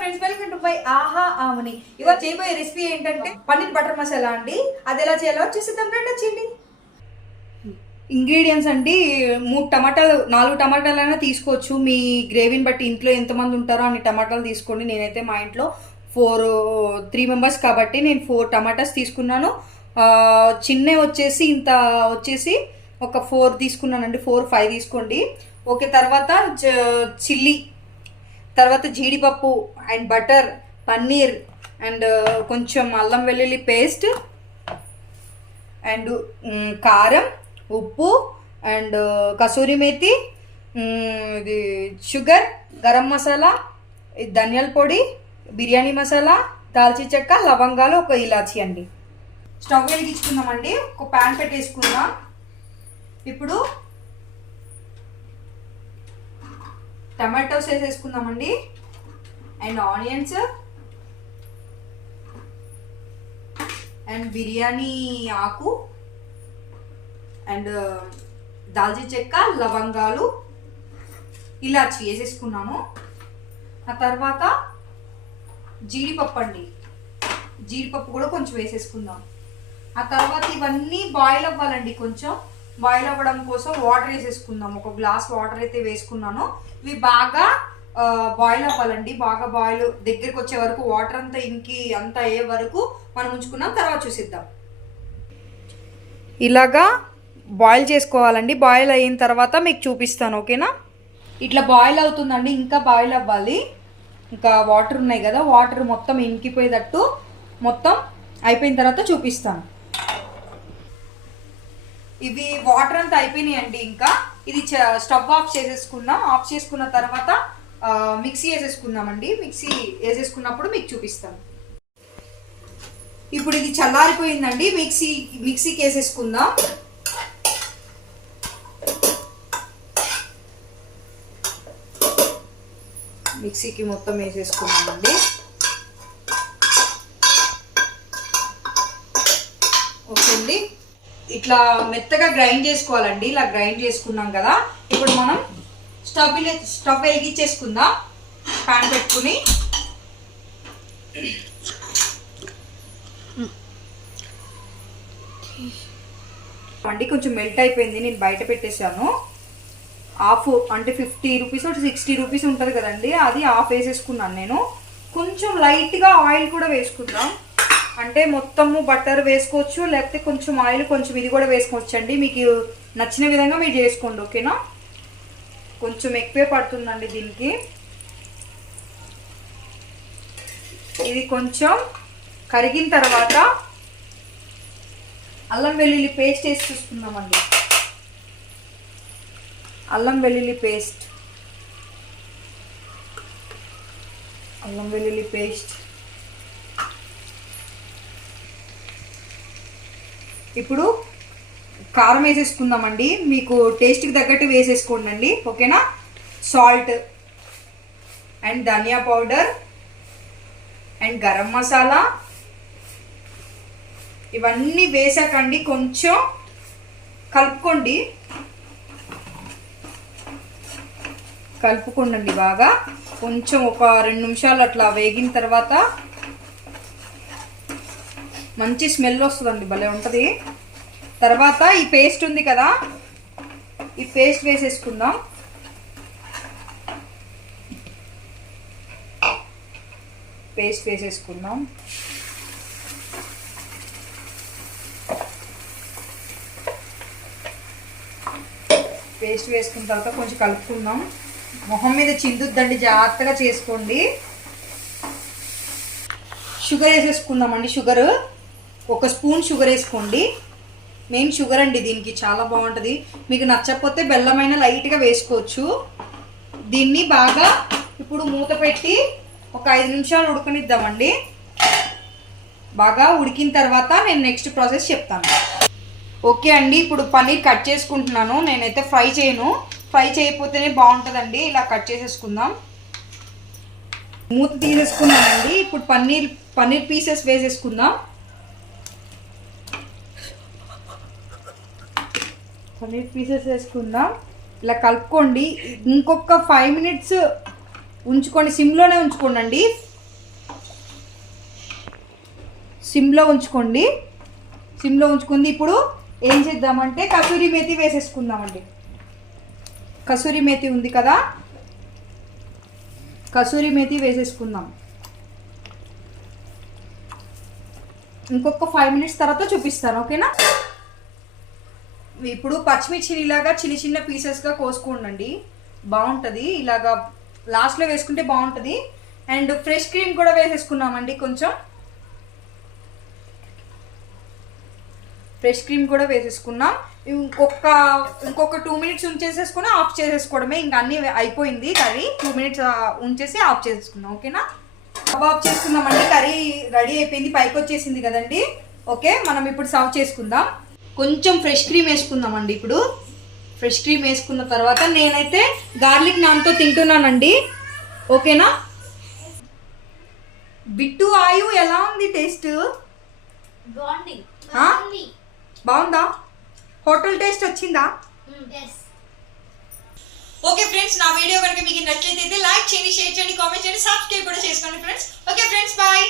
Friends, welcome to my ఆహా ఆమని. ఇవాళ చేయబోయే రెసిపీ ఏంటంటే పన్నీర్ బటర్ మసాలా అండి. అది ఎలా చేయాలో చూసేద్దాం రండి. వచ్చింది ఇంగ్రీడియంట్స్ అండి. 4 టమాటాలైనా తీసుకోవచ్చు. మీ గ్రేవీని బట్టి ఇంట్లో ఎంతమంది ఉంటారో అన్ని టమాటాలు తీసుకోండి. నేనైతే మా ఇంట్లో 3 మెంబర్స్ కాబట్టి నేను 4 టమాటాస్ తీసుకున్నాను. చిన్నవి వచ్చేసి ఇంత వచ్చేసి ఒక 4 తీసుకున్నానండి. 4-5 తీసుకోండి. ఓకే, తర్వాత చిల్లీ, తర్వాత జీడిపప్పు అండ్ బటర్, పన్నీర్ అండ్ కొంచెం అల్లం వెల్లుల్లి పేస్ట్ అండ్ కారం, ఉప్పు అండ్ కసూరి మేతి, ఇది షుగర్, గరం మసాలా, ధనియాల పొడి, బిర్యానీ మసాలా, దాల్చిన చెక్క, లవంగాలు, ఒక ఇలాచి అండి. స్టవ్ వెలిగించుకుందామండి. ఒక ప్యాన్ పెట్టేసుకుందాం. ఇప్పుడు టమాటోస్ వేసేసుకుందామండి అండ్ ఆనియన్స్ అండ్ బిర్యానీ ఆకు అండ్ దాల్చిన చెక్క, లవంగాలు, ఇలాచి వేసేసుకున్నాను. ఆ తర్వాత జీడిపప్పు అండి, జీడిపప్పు కూడా కొంచెం వేసేసుకుందాం. ఆ తర్వాత ఇవన్నీ బాయిల్ అవ్వాలండి. కొంచెం బాయిల్ అవ్వడం కోసం వాటర్ వేసేసుకుందాం. ఒక గ్లాస్ వాటర్ అయితే వేసుకున్నాను. ఇవి బాగా బాయిల్ అవ్వాలండి. బాగా బాయిల్ దగ్గరికి వచ్చే వరకు, వాటర్ అంతా ఇంకి అంతా అయ్యే వరకు మనం ఉంచుకున్నాం. తర్వాత చూసిద్దాం. ఇలాగా బాయిల్ చేసుకోవాలండి. బాయిల్ అయిన తర్వాత మీకు చూపిస్తాను, ఓకేనా? ఇట్లా బాయిల్ అవుతుందండి. ఇంకా బాయిల్ అవ్వాలి. ఇంకా వాటర్ ఉన్నాయి కదా, వాటర్ మొత్తం ఇంకిపోయేటట్టు మొత్తం అయిపోయిన తర్వాత చూపిస్తాను. ఇవి వాటర్ అంతా అయిపోయినాయండి. ఇంకా ఇది స్టవ్ ఆఫ్ చేసేసుకుందాం. ఆఫ్ చేసుకున్న తర్వాత మిక్సీ వేసేసుకుందామండి. మిక్సీ వేసేసుకున్నప్పుడు మీకు చూపిస్తాను. ఇప్పుడు ఇది చల్లారిపోయిందండి. మిక్సీకి వేసేసుకుందాం. మిక్సీకి మొత్తం వేసేసుకున్నామండి. ఓకే అండి, ఇట్లా మెత్తగా గ్రైండ్ చేసుకోవాలండి. ఇలా గ్రైండ్ చేసుకున్నాం కదా. ఇప్పుడు మనం స్టవ్ వెలిగించేసుకుందాం. ప్యాన్ పెట్టుకుని అండి కొంచెం మెల్ట్ అయిపోయింది. నేను బయట పెట్టేశాను. హాఫ్ అంటే 50 రూపీస్ 60 రూపీస్ ఉంటుంది కదండి, అది హాఫ్ వేసేసుకున్నాను నేను. కొంచెం లైట్గా ఆయిల్ కూడా వేసుకుందాం. అంటే మొత్తము బటర్ వేసుకోవచ్చు, లేకపోతే కొంచెం ఆయిల్, కొంచెం ఇది కూడా వేసుకోవచ్చు అండి. మీకు నచ్చిన విధంగా మీరు చేసుకోండి, ఓకేనా? కొంచెం ఎక్కువే పడుతుందండి దీనికి. ఇది కొంచెం కరిగిన తర్వాత అల్లం వెల్లుల్లి పేస్ట్ వేసి చూసుకుందామండి. అల్లం వెల్లుల్లి పేస్ట్, అల్లం వెల్లుల్లి పేస్ట్. ఇప్పుడు కారం వేసేసుకుందామండి. మీకు టేస్ట్కి తగ్గట్టు వేసేసుకోండి, ఓకేనా? సాల్ట్ అండ్ ధనియా పౌడర్ అండ్ గరం మసాలా ఇవన్నీ వేసాకండి కొంచెం కలుపుకోండి బాగా. కొంచెం ఒక 2 నిమిషాలు అట్లా వేగిన తర్వాత మంచి స్మెల్ వస్తుందండి, భలే ఉంటుంది. తర్వాత ఈ పేస్ట్ ఉంది కదా, ఈ పేస్ట్ వేసేసుకుందాం. పేస్ట్ వేసేసుకుందాం. పేస్ట్ వేసుకున్న తర్వాత కొంచెం కలుపుకుందాం. మొహం మీద చిందుద్దండి, జాగ్రత్తగా చేసుకోండి. షుగర్ వేసేసుకుందామండి. షుగర్ 1 స్పూన్ షుగర్ వేసుకోండి. మెయిన్ షుగర్ అండి దీనికి, చాలా బాగుంటుంది. మీకు నచ్చకపోతే బెల్లమైన లైట్గా వేసుకోవచ్చు. దీన్ని బాగా ఇప్పుడు మూత పెట్టి ఒక 5 నిమిషాలు ఉడకనిద్దామండి. బాగా ఉడికిన తర్వాత నేను నెక్స్ట్ ప్రాసెస్ చెప్తాను. ఓకే అండి, ఇప్పుడు పన్నీర్ కట్ చేసుకుంటున్నాను. నేనైతే ఫ్రై చేయను, ఫ్రై చేయకపోతేనే బాగుంటుందండి. ఇలా కట్ చేసేసుకుందాం. మూత తీసేసుకున్నానండి. ఇప్పుడు పన్నీర్ పీసెస్ వేసేసుకుందాం. పన్నీర్ పీసెస్ వేసుకుందాం. ఇలా కలుపుకోండి. ఇంకొక 5 మినిట్స్ ఉంచుకోండి, సిమ్లోనే ఉంచుకోండి. సిమ్లో ఉంచుకోండి. సిమ్లో ఉంచుకుంది. ఇప్పుడు ఏం చేద్దామంటే కసూరి మేతి వేసేసుకుందామండి. కసూరి మేతి ఉంది కదా, కసూరి మేతి వేసేసుకుందాం. ఇంకొక 5 మినిట్స్ తర్వాత చూపిస్తాను, ఓకేనా. ఇప్పుడు పచ్చిమిర్చిని ఇలాగా చిన్న చిన్న పీసెస్గా కోసుకోండి, బాగుంటుంది. ఇలాగా లాస్ట్లో వేసుకుంటే బాగుంటుంది. అండ్ ఫ్రెష్ క్రీమ్ కూడా వేసేసుకున్నామండి. కొంచెం ఫ్రెష్ క్రీమ్ కూడా వేసేసుకున్నాం. ఇంకొక 2 మినిట్స్ ఉంచేసేసుకుని ఆఫ్ చేసేసుకోవడమే. ఇంకా అన్నీ అయిపోయింది కర్రీ. 2 మినిట్స్ ఉంచేసి ఆఫ్ చేసేసుకున్నాం, ఓకేనా. ఆఫ్ చేసుకుందామండి. కర్రీ రెడీ అయిపోయింది, పైకి వచ్చేసింది కదండి. ఓకే, మనం ఇప్పుడు సర్వ్ చేసుకుందాం. కొంచెం ఫ్రెష్ క్రీమ్ వేసుకుందామండి. ఇప్పుడు ఫ్రెష్ క్రీమ్ వేసుకున్న తర్వాత నేనైతే గార్లిక్ నాన్తో తింటున్నానండి, ఓకేనా. బిట్టు ఆయు ఎలా ఉంది టేస్ట్? బాగుందా? హోటల్ టేస్ట్ వచ్చిందా? ఓకే ఫ్రెండ్స్, నా వీడియో కనుక మీకు నచ్చినట్లయితే లైక్ చేయండి, షేర్ చేయండి, కామెంట్ చేయండి, సబ్స్క్రైబ్ కూడా చేసుకోండి ఫ్రెండ్స్. Okay friends, bye.